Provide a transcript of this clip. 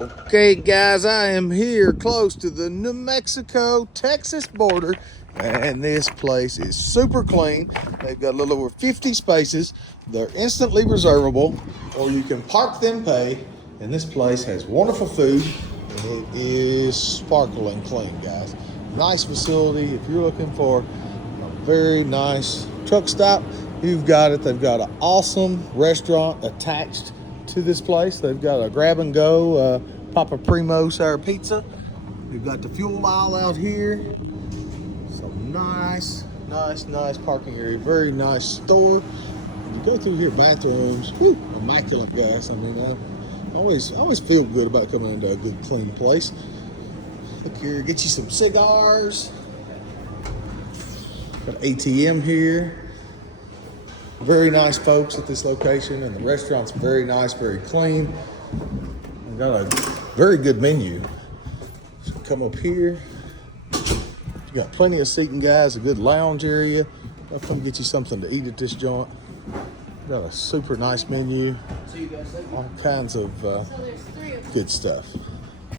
Okay, guys, I am here close to the New Mexico-Texas border, and this place is super clean. They've got a little over 50 spaces. They're instantly reservable, or you can park then pay. And this place has wonderful food, and it is sparkling clean, guys. Nice facility. If you're looking for a very nice truck stop, you've got it. They've got an awesome restaurant attached to this place. They've got a grab and go Papa Primo sour pizza. We've got the fuel aisle out here. Some nice parking area. Very nice store. When you go through here, bathrooms, whew, immaculate, guys. I mean, I always feel good about coming into a good, clean place. Look here, get you some cigars. Got an ATM here. Very nice folks at this location, and the restaurant's very nice, very clean. We've got a very good menu. So come up here. You got plenty of seating, guys, a good lounge area. I'll come get you something to eat at this joint. Got a super nice menu. All kinds of good stuff.